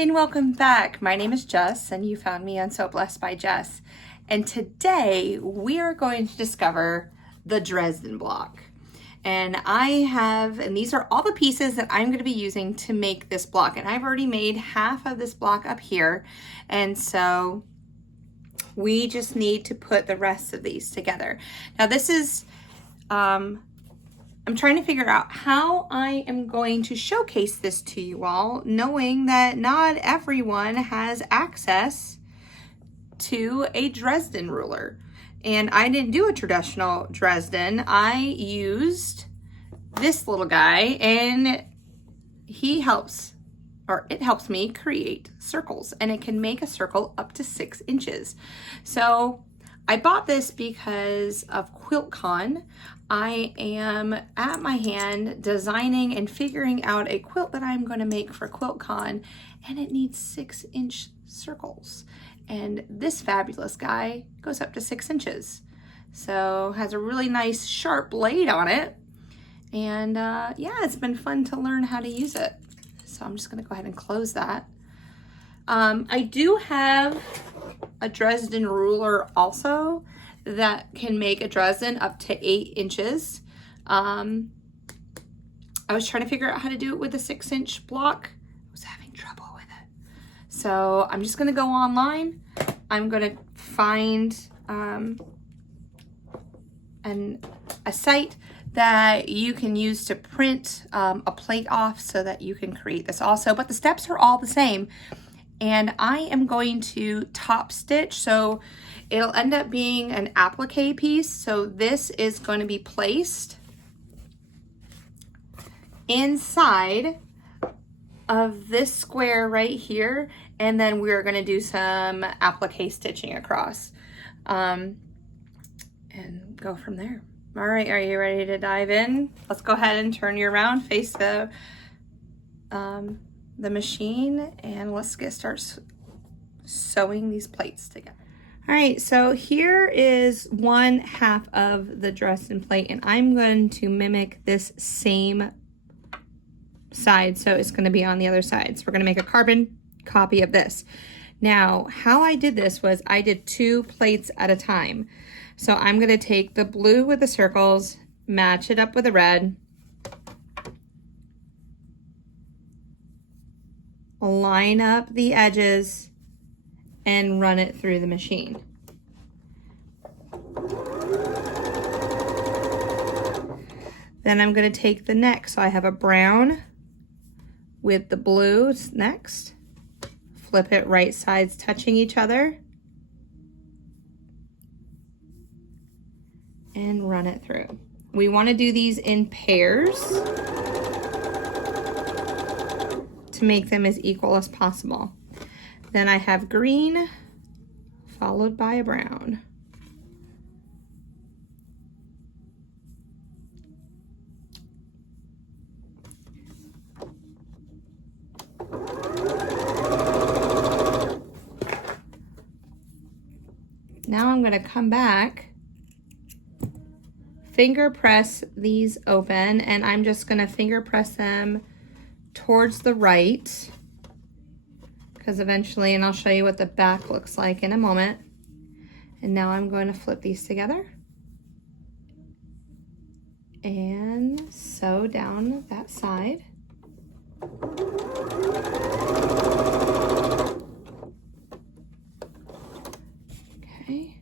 and welcome back. My name is Jess and you found me on So Blessed by Jess. And today we are going to discover the Dresden block. And these are all the pieces that I'm going to be using to make this block. And I've already made half of this block up here. And so we just need to put the rest of these together. Now this is, I'm trying to figure out how I am going to showcase this to you all, knowing that not everyone has access to a Dresden ruler. And I didn't do a traditional Dresden. I used this little guy, and it helps me create circles, and it can make a circle up to 6 inches. So I bought this because of QuiltCon. I am at my hand designing and figuring out a quilt that I'm going to make for QuiltCon, and it needs 6-inch circles. And this fabulous guy goes up to 6 inches. So has a really nice sharp blade on it. And yeah, it's been fun to learn how to use it. So I'm just going to go ahead and close that. I do have a Dresden ruler also that can make a Dresden up to 8 inches. I was trying to figure out how to do it with a 6-inch block. I was having trouble with it. So I'm just gonna go online. I'm gonna find a site that you can use to print a plate off so that you can create this also, but the steps are all the same. And I am going to top stitch, so it'll end up being an applique piece. So this is going to be placed inside of this square right here, and then we're going to do some applique stitching across and go from there. All right, are you ready to dive in? Let's go ahead and turn you around, face the machine, and let's start sewing these plates together. All right, so here is 1/2 of the Dresden plate, and I'm going to mimic this same side, so it's going to be on the other side. So we're going to make a carbon copy of this. Now, how I did this was I did 2 plates at a time. So I'm going to take the blue with the circles, match it up with the red, line up the edges, and run it through the machine. Then I'm going to take the neck. So I have a brown with the blue next. Flip it right sides touching each other. And run it through. We want to do these in pairs to make them as equal as possible. Then I have green followed by a brown. Now I'm going to come back, finger press these open, and I'm just going to finger press them towards the right, because eventually, and I'll show you what the back looks like in a moment. And now I'm going to flip these together and sew down that side. Okay.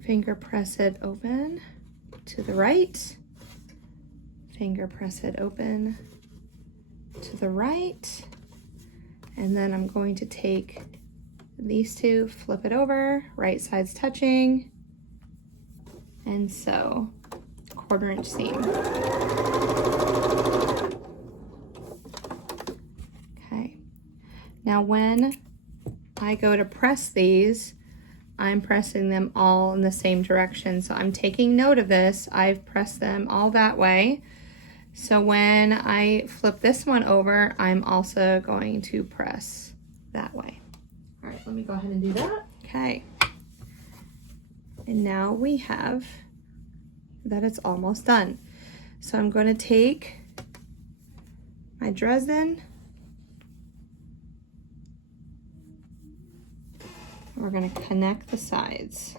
Finger press it open to the right, finger press it open to the right, and then I'm going to take these 2, flip it over, right sides touching, and sew 1/4 inch seam. Okay, now when I go to press these, I'm pressing them all in the same direction. So I'm taking note of this. I've pressed them all that way. So when I flip this one over, I'm also going to press that way. All right, let me go ahead and do that. Okay. And now we have that it's almost done. So I'm going to take my Dresden. We're going to connect the sides.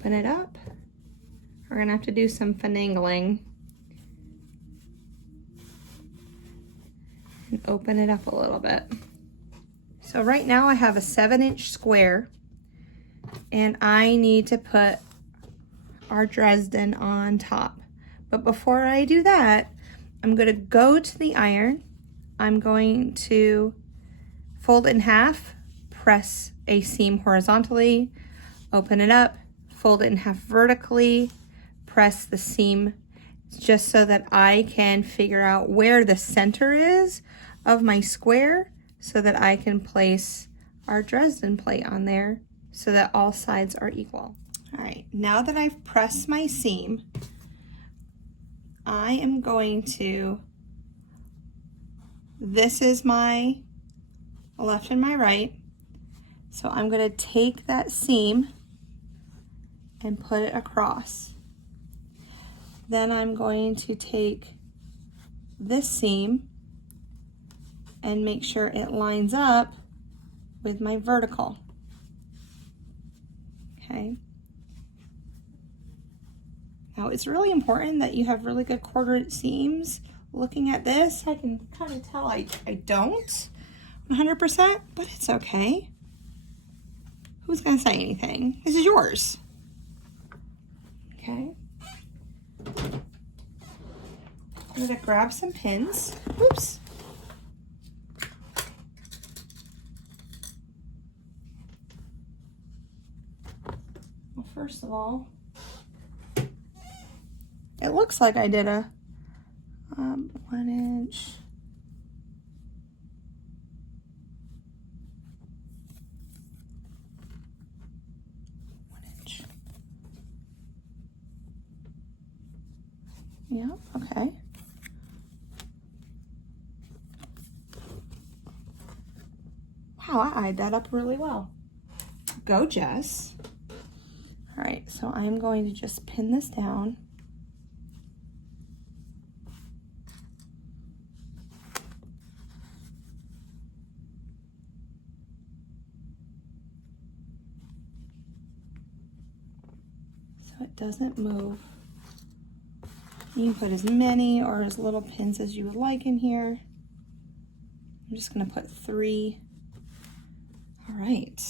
Open it up. We're gonna have to do some finagling and open it up a little bit. So right now I have a 7-inch square and I need to put our Dresden on top. But before I do that, I'm gonna go to the iron. I'm going to fold it in half, press a seam horizontally, open it up, fold it in half vertically, press the seam just so that I can figure out where the center is of my square so that I can place our Dresden plate on there so that all sides are equal. All right, now that I've pressed my seam, I am going to, this is my left and my right, so I'm going to take that seam and put it across. Then I'm going to take this seam and make sure it lines up with my vertical. Okay. Now it's really important that you have really good quartered seams. Looking at this, I can kind of tell I don't 100%, but it's okay. Who's gonna say anything? This is yours. Okay. I'm gonna grab some pins. Oops. Well, first of all, it looks like I did a 1 inch. Yeah, okay. Wow, I eyed that up really well. Go, Jess. All right, so I'm going to just pin this down. So it doesn't move. You can put as many or as little pins as you would like in here. I'm just gonna put 3. All right.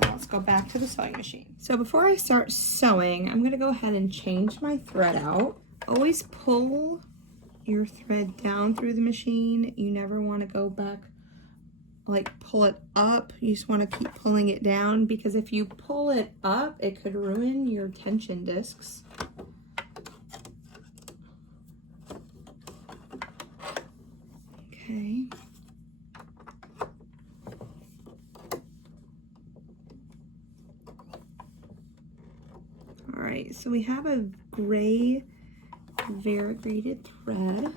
Now let's go back to the sewing machine. So before I start sewing, I'm gonna go ahead and change my thread out. Always pull your thread down through the machine. You never wanna go back, like pull it up. You just want to keep pulling it down because if you pull it up, it could ruin your tension discs. Okay. All right, so we have a gray variegated thread.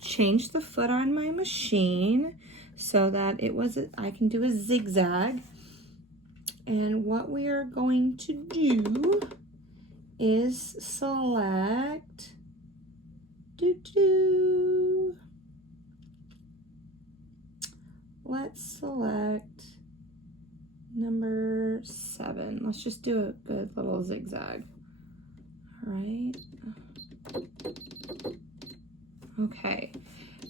Change the foot on my machine so that I can do a zigzag. And what we are going to do is select let's select number 7. Let's just do a good little zigzag. All right. Okay,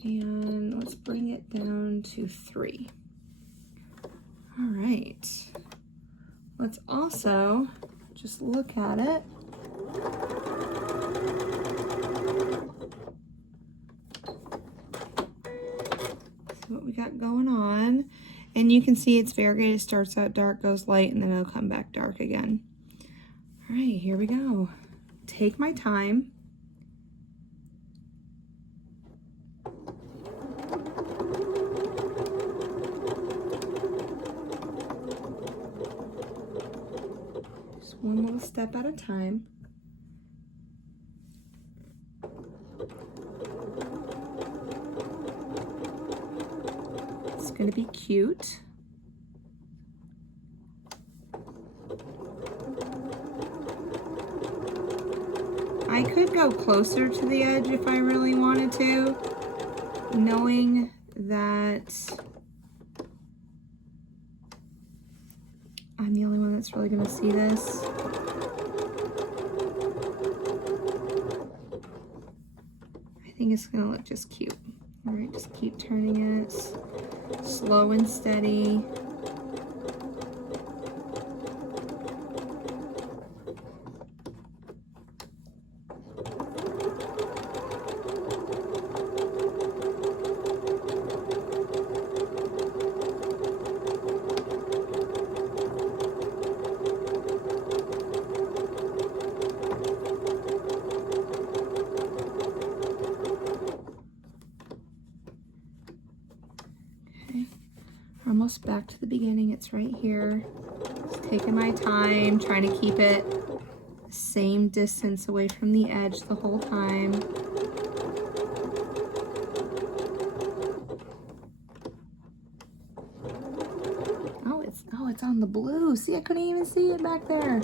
and let's bring it down to 3. All right, let's also just look at it. See what we got going on. And you can see it's variegated. It starts out dark, goes light, and then it'll come back dark again. All right, here we go. take my time. Just one little step at a time. It's going to be cute. I could go closer to the edge if I really wanted to, knowing that I'm the only one that's really going to see this. I think it's going to look just cute. All right, just keep turning it slow and steady. Almost back to the beginning. It's right here. Just taking my time, trying to keep it the same distance away from the edge the whole time. Oh, it's on the blue. See, I couldn't even see it back there.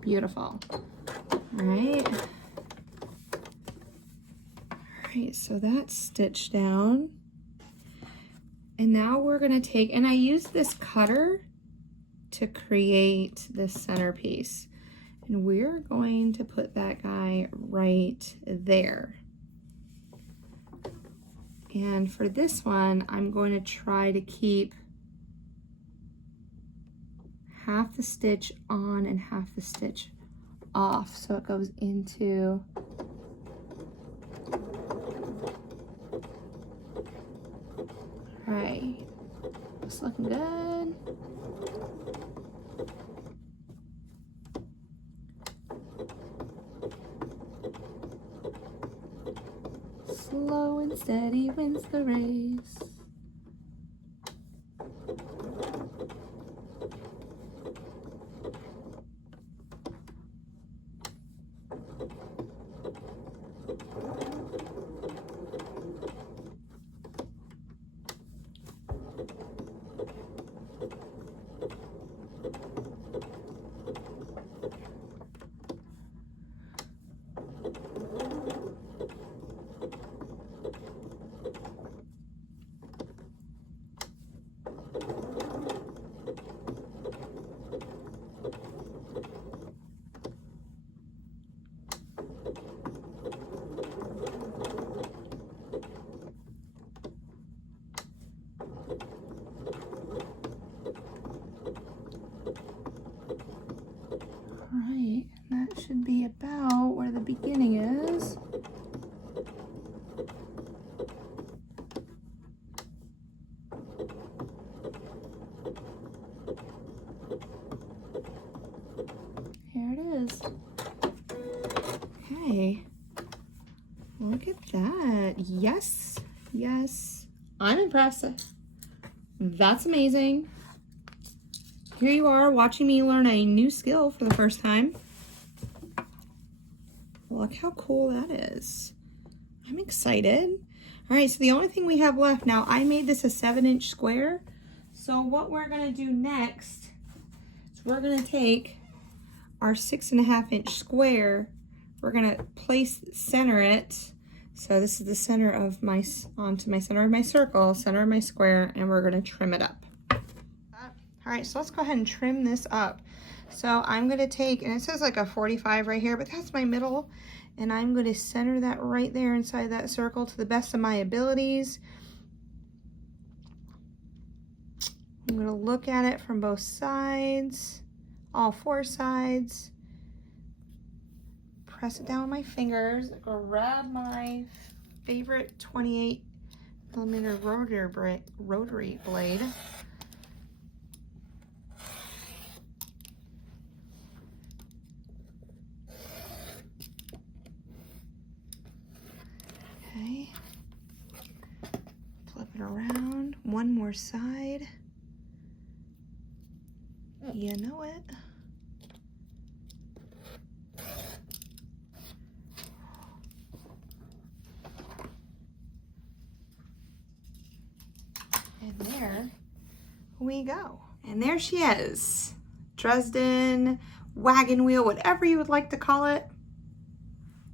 Beautiful. All right. All right, so that's stitched down. And now we're gonna take, and I used this cutter to create this centerpiece. And we're going to put that guy right there. And for this one, I'm going to try to keep half the stitch on and half the stitch off, so it goes into right. It's looking good. Slow and steady wins the race. Should be about where the beginning is. Here it is. Okay. Look at that. Yes. Yes. I'm impressed. That's amazing. Here you are watching me learn a new skill for the first time. Look how cool that is. I'm excited. All right, so the only thing we have left now, I made this a 7-inch square. So what we're gonna do next is we're gonna take our 6.5-inch square. We're gonna center it. So this is the center of my, onto my center of my circle, center of my square, and we're gonna trim it up. All right, so let's go ahead and trim this up. So I'm gonna take, and it says like a 45 right here, but that's my middle. And I'm gonna center that right there inside that circle to the best of my abilities. I'm gonna look at it from both sides, all 4 sides. Press it down with my fingers, grab my favorite 28mm rotary blade. Okay. Flip it around. One more side. You know it. And there we go. And there she is. Dresden Wagon Wheel, whatever you would like to call it.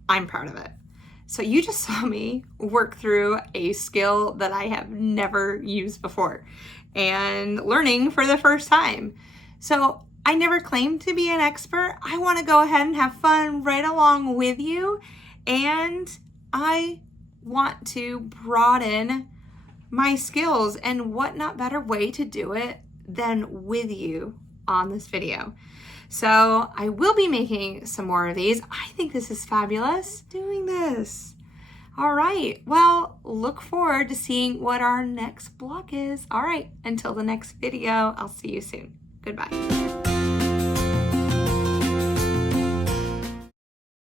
I'm proud of it. So you just saw me work through a skill that I have never used before and learning for the first time. So I never claimed to be an expert. I want to go ahead and have fun right along with you. And I want to broaden my skills, and what not better way to do it than with you on this video. So I will be making some more of these. I think this is fabulous doing this. All right, well, look forward to seeing what our next block is. All right, until the next video, I'll see you soon. Goodbye.